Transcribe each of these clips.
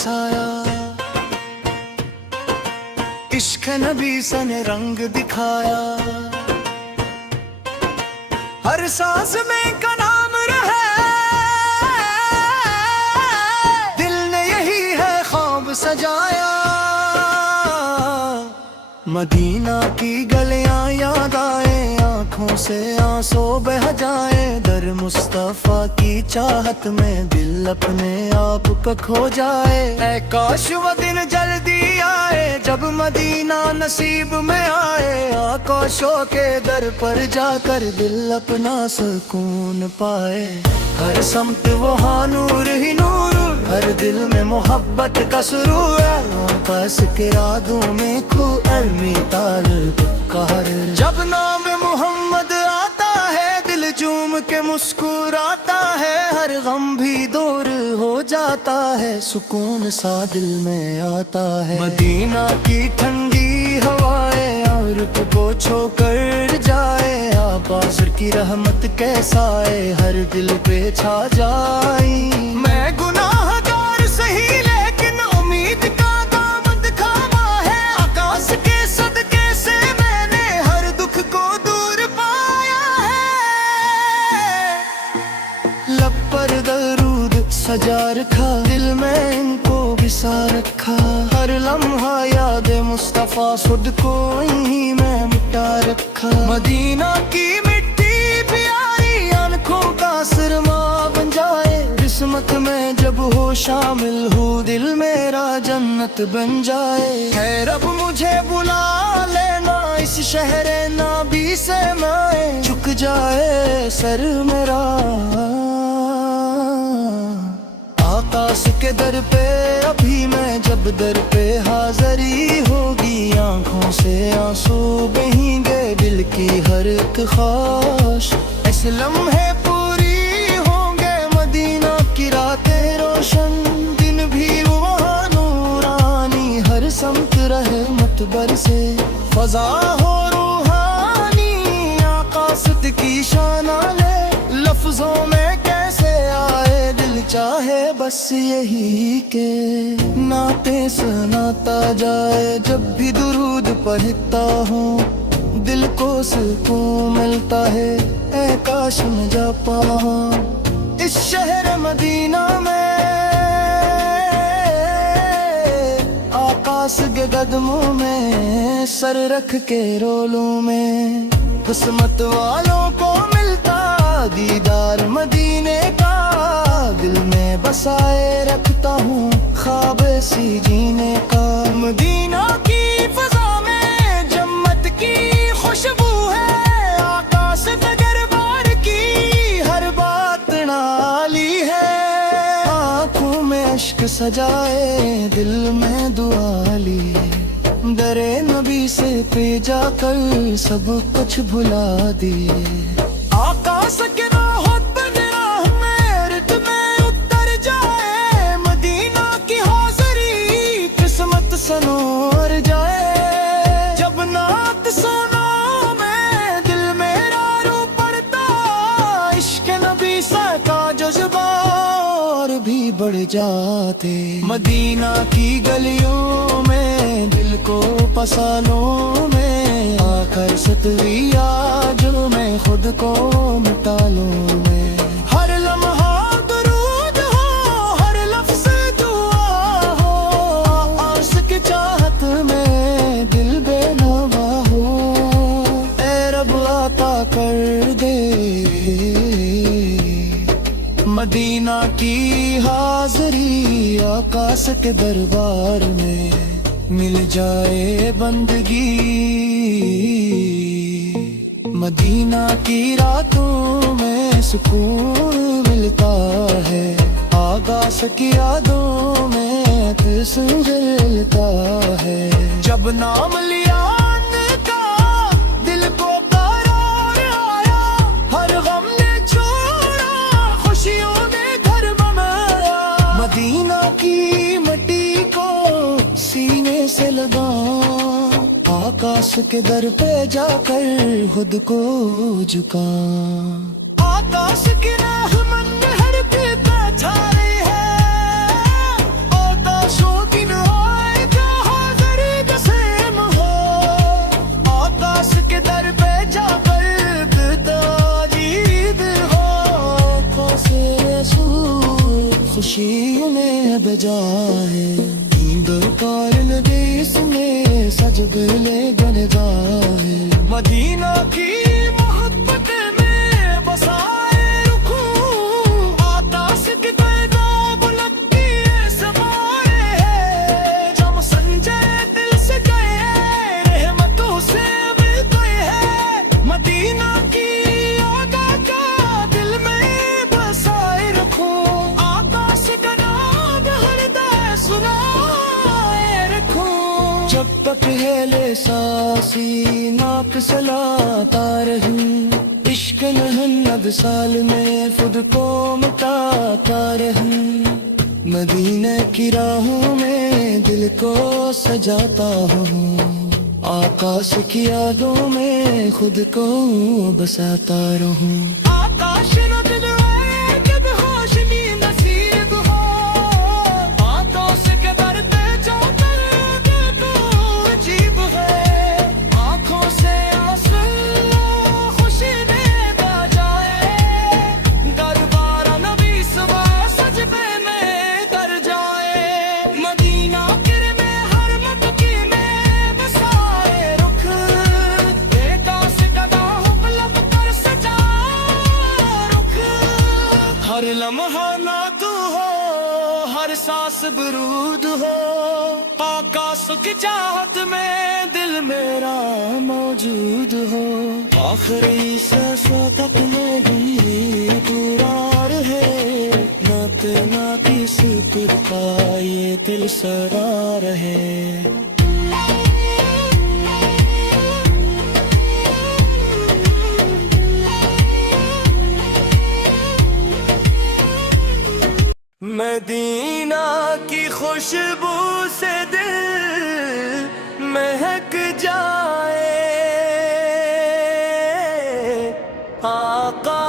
बरसाया, इश्क नबी सा ने रंग दिखाया। हर सांस में का नाम रहे, दिल ने यही है ख्वाब सजाया। मदीना की गलियां याद आए, आंखों से आंसू बह जाए। दर मुस्तफा की चाहत में दिल अपने आप को खो जाए। ऐ काश वो दिन जल्दी आए, जब मदीना नसीब में आए। आकाशों के दर पर जाकर दिल अपना सुकून पाए। हर समत वहाँ नूर ही नूर, हर दिल में मोहब्बत का सुरूर है। बस के रातों में खू अलमी तार कहर। जब नाम मोहम्मद आता है, दिल झूम के मुस्कुराता है। हर गम भी दूर हो जाता है, सुकून सा दिल में आता है। मदीना की ठंडी हवाएं और को छो कर जाए। आबास की रहमत कैसा है, हर दिल पे छा जाए। मैं गुनाहगार सही, लेकिन उम्मीद का दामन थामा है। आकाश के सदके से मैंने हर दुख को दूर पाया है। लब पर दरूद सजा रखा, दिल में इनको बिसा रखा। हर लम्हा याद मुस्तफा खुद को इन्हीं में मिटा रखा। मदीना की मिट्टी प्यारी आंखों का सुरमा बन जाए। किस्मत में जब हो शामिल हो, दिल मेरा जन्नत बन जाए। है रब मुझे बुला लेना, इस शहर नाबी से मैं झुक जाए सर मेरा। आकाश के दर पे अभी मैं जब दर पे हाज़री होगी। आंखों से आंसू बहेंगे, दिल की हर एक ख्वाहिश इस लम्हे पूरी होंगे। मदीना की रातें रोशन, दिन भी वहाँ नूरानी। हर समत रहमत बरसे, फजा हो रूहानी। आकाश की शान ले, लफ्जों में कैसे आए। दिल चाहे बस यही के नाते सुनाता जाए। जब भी दुरूद पढ़ता हूँ, दिल को सुकून मिलता है। ऐ काश मैं जा पाऊँ इस शहर मदीना में। आकाश के कदमों में सर रख के रोलूं में। किस्मत वालों को मिलता दीदार मदीने का। दिल में बसाए रखता हूँ ख्वाब सी जीने का। मदीना की फजा में जन्नत की खुशबू है। आकाश दरबार की हर बात नाली है। आँखों में अश्क सजाए, दिल में दुआ ली। दरे नबी से पे जाकर सब कुछ भुला दिए। आकाश के राहत बन राह में रित में उतर जाए। मदीना की हाज़री किस्मत सनोर जाए। जब नात सुना मैं, दिल मेरा रो पड़ता। इश्क नबी सा का जज्बा और भी बढ़ जाते। मदीना की गलियों में, दिल को पसालों में। आकर सतवी जो मैं खुद को मिटा लूं मैं। हर लम्हा दुरूद हो, हर लफ्ज़ दुआ हो। आस की चाहत में दिल बेनवा हो। ऐ रब अता कर दे, मदीना की हाज़री। आकाश के दरबार में मिल जाए बंदगी। मदीना की रातों में सुकून मिलता है। आकाश की यादों में कृष्ण जलता है। जब नाम लिया का, दिल को करार आया। हर गम ने छोड़ा, खुशियों ने घर बनाया। मदीना की मिट्टी को सीने से लगा। आकाश के दर पे जाकर खुद को झुका। आकाश की रहमत हर पे बैठा रही है। आकाश بجائے درکار لگے اس میں سج گلے گن گائے مدینہ کی محبت میں بسائے رکھوں آتا سکھ گئے بلکی سمائے جم سنجے دل سے گئے رحمتوں سے مل گئے ہیں مدینہ کی آگا کا دل میں بسائے رکھوں آکاش کا نام ہردے سنائے رکھوں جب تک ہیلے ساسی ناک سلاتا رہوں عشق محمد سال میں خود کو مٹاتا رہوں مدینہ کی راہوں میں دل کو سجاتا ہوں آکاش کی یادوں میں خود کو بساتا رہوں آکاش نہ دل ہے جب ہوشنی نصیب ہو ہاتھوں سے کے درتے جو کر دیکھو عجیب ہے آنکھوں سے آنسو خوشی نے بہ جائے دربار نبی سوا سجدے میں کر جائے مدینہ گر میں ہر مٹکی میں بسائے رخ ایک آس گدا ہو لب کر سجا رخ ہر لمحہ نعت ہو ہر سانس برود ہو آکاش کی چاہت میں دل میرا موجود ہو آخری سانسوں تک میں بھی پورا رہے نعت ناتی شکر کا یہ دل سرا رہے مدینہ کی خوشبو سے دل مہک جائے آقا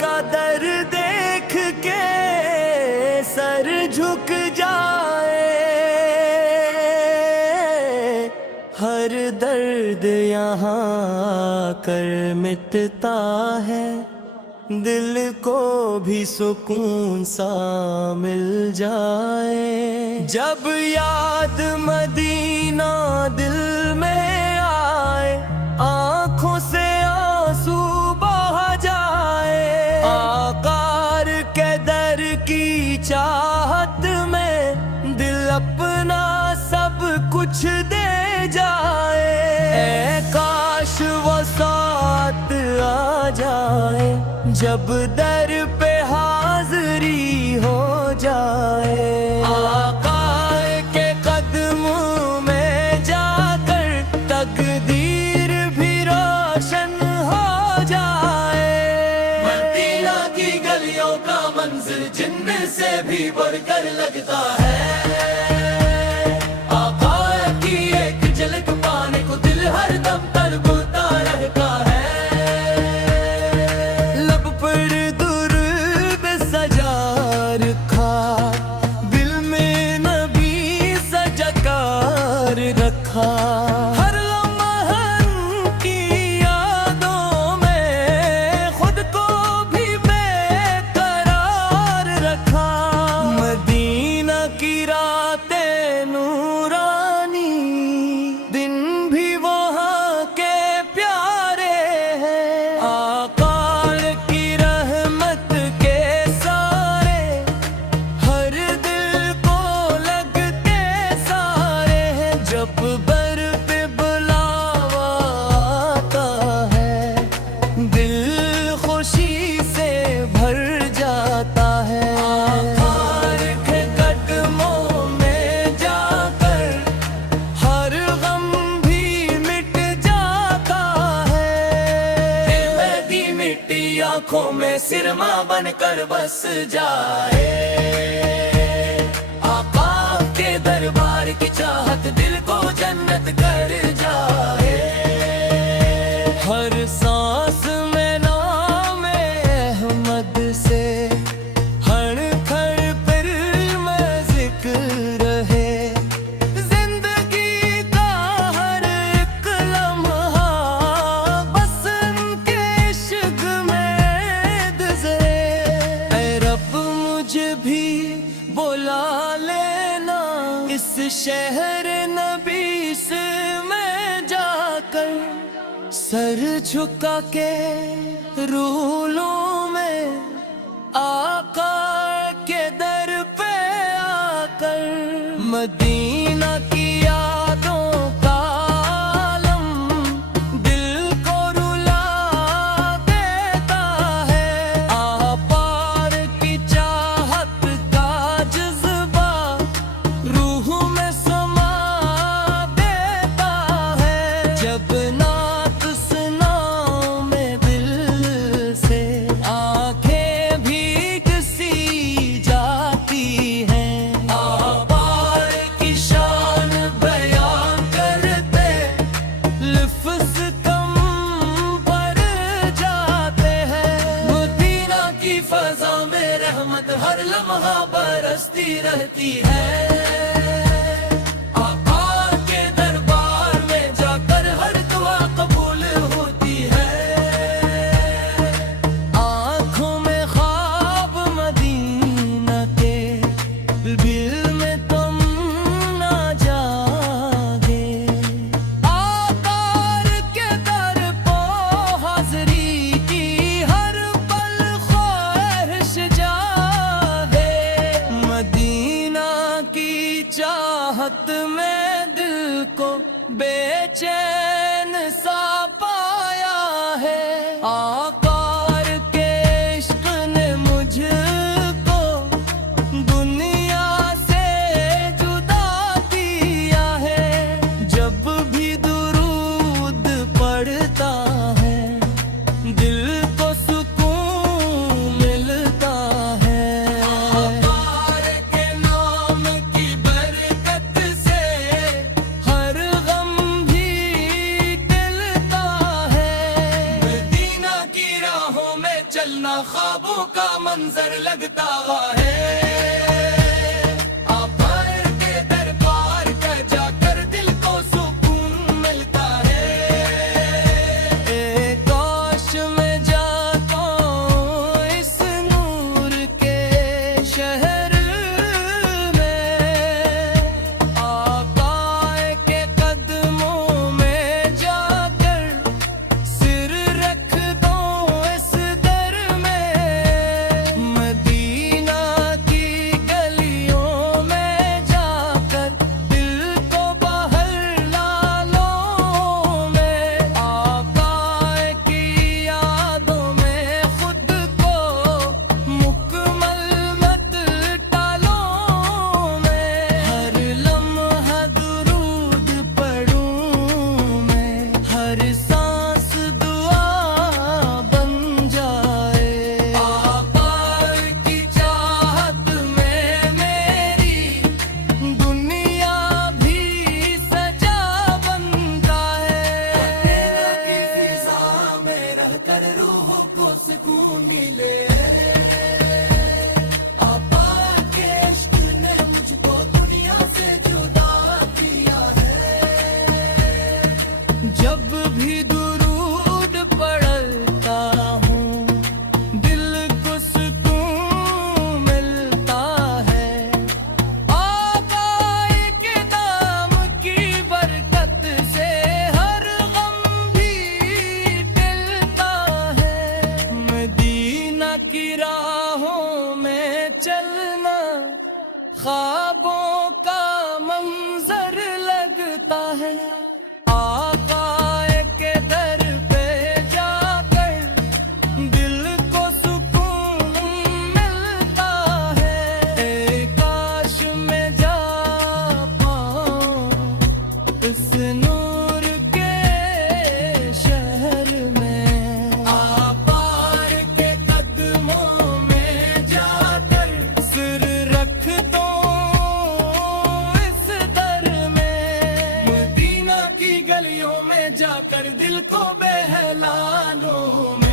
کا در دیکھ کے سر جھک جائے ہر درد یہاں آ کر مٹتا ہے دل کو بھی سکون سا مل جائے جب یاد مدینہ دل میں آئے آنکھوں سے آنسو بہہ جائے آقار کے در کی چاہت میں دل اپنا سب کچھ دے جائے اے کاش وہ ساتھ آ جائے جب در پہ حاضری ہو جائے آقا کے قدموں میں جا کر تقدیر بھی روشن ہو جائے مدینہ کی گلیوں کا منظر جنت سے بھی بڑھ کر لگتا ہے آقا کی ایک جھلک پانے کو دل ہر دم تڑپتا رہتا ہے ہر لمحہ کی یادوں میں خود کو بھی بے قرار رکھا مدینہ کی راتیں نورانی دن بھی وہاں کے پیارے ہیں آقا کی رحمت کے سارے ہر دل کو لگتے سارے ہیں جب بر پہ بلاوا آتا ہے دل خوشی سے بھر جاتا ہے آقا کے قدموں میں جا کر ہر غم بھی مٹ جاتا ہے مہدی مٹی آنکھوں میں سرما بن کر بس جائے آقا کے دربار کی چاہت دل کو جنت کر جائے ہر سانس میں نام احمد سے ہر کھڑ پر میں ذکر رہے زندگی کا ہر ایک لمحہ بس ان کے عشق میں گزرے اے رب مجھے بھی بلا لے मेरे नबी से मैं जाकर सर झुका के रूलों में आका के दर पे आकर मदीना की यादों का आलम दिल को रुला देता है। आपार की चाहत का जज्बा रूह में समा देता है। जब नात सुनाओ में दिल से आंखें भीग सी जाती हैं। आपार की शान बयान करते लफ्ज़ कम पड़ जाते हैं। मदीना की फ़ज़ा में रहमत हर लम्हा बरसती रहती है। आका के दरबार में जाकर हर दुआ कबूल होती है। आँखों में ख्वाब मदीना के दिल में तुम ना जागे। आकार के दर पो हाज़री की हर पल ख्वाहिश जागे। मदीना की चाहत में दिल को बेचैन सा पाया है। आकार के इश्क ने मुझको दुनिया से जुदा किया है। जब भी दुरूद पढ़ता है दिल को सुकून मिलता है। आकार के नाम की बरकत से हर गम भी टलता है। मदीना की राहों में चलना ख्वाबों का मंजर लगता है। आपार के दरबार का जाकर दिल को सुकून मिलता है। एक काश में जाता हूँ इस नूर के शहर में। आका के कदमों में जाकर सिर रख दो इस दर में। मदीना की गलियों में जाकर दिल को बहला लो मैं। आका की यादों में खुद को मुकम्मल मत टालो मैं। हर लम्हा दुरूद पढ़ूं मैं, हर सांस दुआ बन जाए। आपार की चाहत में मेरी दुनिया भी सजा बन जाए। मदीना की फ़िज़ा में रहकर रूह को सुकून मिले। आपार के इश्क ने मुझको दुनिया से जुदा किया है। जब भी दुरूद पढ़ता हूँ दिल को सुकून मिलता है। आका के नाम की बरकत से हर गम भी टलता है। मदीना की राहों में चलना ख्वाबों का मंजर लगता है। आका के दर पे जाकर दिल को सुकून मिलता है। काश में जा पाऊं इस नूर के शहर में। आपार के कदमों में जाकर सिर रख दो इस दर में। मदीना की गलियों में जाकर दिल को बहला लो मैं।